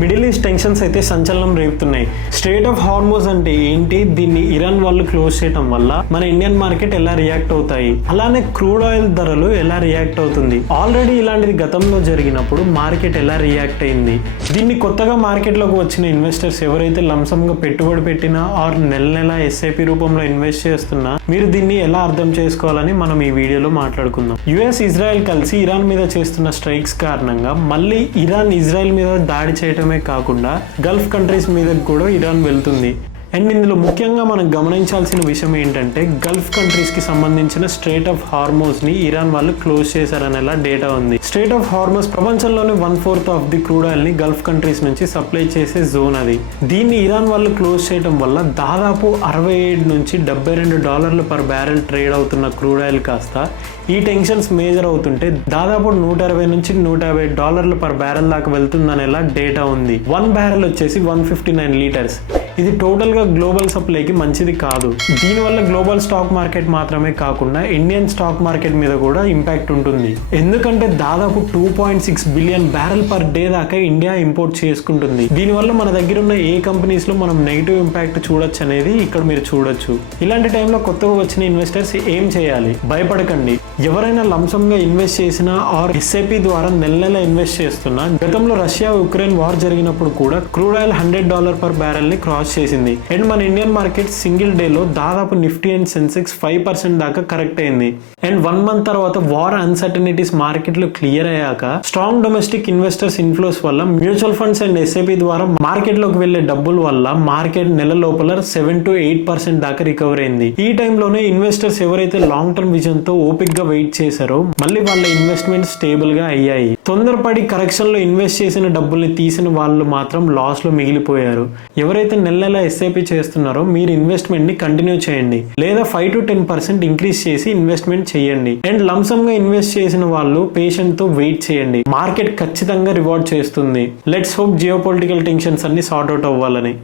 Middle east tensions అయితే సంచలనం రేపుతున్నాయి. Strait of Hormuz అంటే ఏంటి, దీన్ని ఇరాన్ వాళ్ళు క్లోజ్ చేయడం వల్ల మన ఇండియన్ మార్కెట్ ఎలా రియాక్ట్ అవుతాయి, అలానే క్రూడ్ ఆయిల్ ధరలు ఎలా రియాక్ట్ అవుతుంది, ఆల్రెడీ ఇలాంటిది గతంలో జరిగినప్పుడు మార్కెట్ ఎలా రియాక్ట్ అయింది, దీన్ని కొత్తగా మార్కెట్ లోకి వచ్చిన ఇన్వెస్టర్స్ ఎవరైతే లంసమ్ గా పెట్టుబడి పెట్టినా ఆర్ నెల నెల ఎస్ఐపి రూపంలో ఇన్వెస్ట్ చేస్తున్నా మీరు దీన్ని ఎలా అర్థం చేసుకోవాలని మనం ఈ వీడియోలో మాట్లాడుకుందాం. యుఎస్ ఇజ్రాయెల్ కలిసి ఇరాన్ మీద చేస్తున్న స్ట్రైక్స్ కారణంగా మళ్ళీ ఇరాన్ ఇజ్రాయెల్ మీద దాడి చేయడమే కాకుండా గల్ఫ్ కంట్రీస్ మీద కూడా ఇరాన్ వెళ్తుంది. అండ్ ఇందులో ముఖ్యంగా మనం గమనించాల్సిన విషయం ఏంటంటే గల్ఫ్ కంట్రీస్ కి సంబంధించిన స్ట్రెయిట్ ఆఫ్ హార్మోజ్ ని ఇరాన్ వాళ్ళు క్లోజ్ చేశారనేలా డేటా ఉంది. స్ట్రెయిట్ ఆఫ్ హార్మోజ్ ప్రపంచంలోనే 1/4 ఆఫ్ ది క్రూడ్ ఆయిల్ ని గల్ఫ్ కంట్రీస్ నుంచి సప్లై చేసే జోన్ అది. దీన్ని ఇరాన్ వాళ్ళు క్లోజ్ చేయడం వల్ల దాదాపు 67 నుంచి $72 పర్ బ్యారెల్ ట్రేడ్ అవుతున్న క్రూడ్ ఆయిల్ కాస్త ఈ టెన్షన్స్ మేజర్ అవుతుంటే దాదాపు $120 నుంచి $150 పర్ బ్యారెల్ దాకా వెళ్తుందనేలా డేటా ఉంది. 1 బ్యారెల్ వచ్చేసి 159 లీటర్స్. ఇది టోటల్ గా గ్లోబల్ సప్లైకి మంచిది కాదు. దీనివల్ల గ్లోబల్ స్టాక్ మార్కెట్ మాత్రమే కాకుండా ఇండియన్ స్టాక్ మార్కెట్ మీద కూడా ఇంపాక్ట్ ఉంటుంది. ఎందుకంటే దాదాపు 2.6 బిలియన్ బ్యారెల్ పర్ డే దాకా ఇండియా ఇంపోర్ట్ చేసుకుంటుంది. దీనివల్ల మన దగ్గర ఉన్న ఏ కంపెనీస్ లో మనం నెగిటివ్ ఇంపాక్ట్ చూడొచ్చు అనేది ఇక్కడ మీరు చూడొచ్చు. ఇలాంటి టైంలో కొత్తగా వచ్చిన ఇన్వెస్టర్స్ ఏం చేయాలి? భయపడకండి. ఎవరైనా లంసమ్ గా ఇన్వెస్ట్ చేసినా ఆర్ ఎస్ఐపి ద్వారా నెల ఇన్వెస్ట్ చేస్తున్నా, గతంలో రష్యా ఉక్రెయిన్ వార్ జరిగినప్పుడు కూడా క్రూడ్ ఆయిల్ $100 పర్ బ్యారెల్ ని క్రాస్ చేసింది. అండ్ మన ఇండియన్ మార్కెట్ సింగిల్ డే లో దాదాపు నిఫ్టీ అండ్ సెన్సెక్స్ 5% దాకా కరెక్ట్ అయింది. అండ్ 1 మంత్ తర్వాత వార్ అన్సర్టనిటీస్ మార్కెట్ లో క్లియర్ అయ్యాక స్ట్రాంగ్ డొమెస్టిక్ ఇన్వెస్టర్స్ ఇన్ఫ్లోస్ వల్ల మ్యూచువల్ ఫండ్స్ అండ్ ఎస్ఐపి ద్వారా మార్కెట్ లోకి వెళ్లే డబ్బుల వల్ల మార్కెట్ నెల లోపల 7 to 8% దాకా రికవర్ అయింది. ఈ టైంలోనే ఇన్వెస్టర్స్ ఎవరైతే లాంగ్ టర్మ్ విజన్ తో ఓపిక్ గా వెయిట్ చేశారో మళ్ళీ వాళ్ళ ఇన్వెస్ట్మెంట్ స్టేబుల్ గా అయ్యాయి. తొందరపడి కరెక్షన్ లో ఇన్వెస్ట్ చేసిన డబ్బుల్ని తీసిన వాళ్ళు మాత్రం లాస్ లో మిగిలిపోయారు. ఎవరైతే నెల ఎస్ఐపి చేస్తున్నారో మీరు ఇన్వెస్ట్మెంట్ ని కంటిన్యూ చేయండి, లేదా 5 to 10% ఇంక్రీజ్ చేసి ఇన్వెస్ట్మెంట్ చేయండి. అండ్ లంసమ్ గా ఇన్వెస్ట్ చేసిన వాళ్ళు పేషెంట్ తో వెయిట్ చేయండి. మార్కెట్ ఖచ్చితంగా రివార్డ్ చేస్తుంది. లెట్స్ హోప్ జియోపొలిటికల్ టెన్షన్స్ అన్ని సార్ట్ అవుట్ అవ్వాలని.